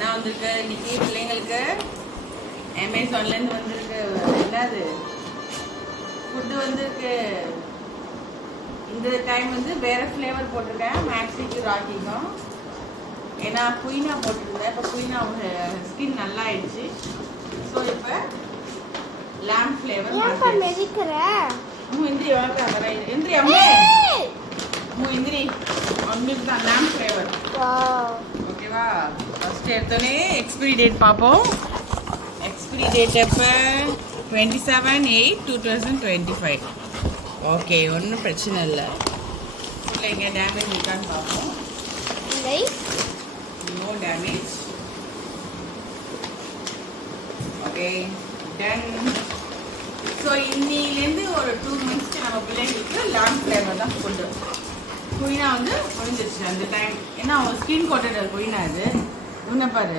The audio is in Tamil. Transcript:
என்ன வந்திருக்கு இன்னைக்கு பிள்ளைங்களுக்கு அமேசான்லேருந்து வந்திருக்கு. என்னது ஃபுட்டு வந்திருக்கு. இந்த டைம் வந்து வேறு ஃப்ளேவர் போட்டிருக்கேன், மேக்ஸிக்கு ராக்கிக்கும். ஏன்னா குயினா போட்டிருந்தேன், இப்போ குயினா ஸ்கின் நல்லா ஆயிடுச்சு. ஸோ இப்போ லேம்ப் ஃப்ளேவர் இந்திரி வாங்க இந்திரி அம்மே இந்திரி அவங்களுக்கு தான் லேம்ப் ஃப்ளேவர். ஓகேவா? ஃபஸ்ட்டு எடுத்தோடனே எக்ஸ்பிரி டேட் பார்ப்போம். எக்ஸ்பிரி டேட் எப்போ? 27/8/2025. ஓகே, ஒன்றும் பிரச்சனை இல்லை. இல்லை இங்கே டேமேஜ் இருக்கான்னு பார்ப்போம். No damage. Okay done. So இன்னிலேருந்து ஒரு 2 மந்த்ஸ்க்கு நம்ம பிள்ளைங்களுக்கு லேம்ப் ஃப்ளேவர் தான் ஃபுட்டு. குயினா வந்து முடிஞ்சிருச்சு அந்த டைம். ஏன்னா அவன் ஸ்கின் கோட்டட் குயினா இது. இன்னும் பாரு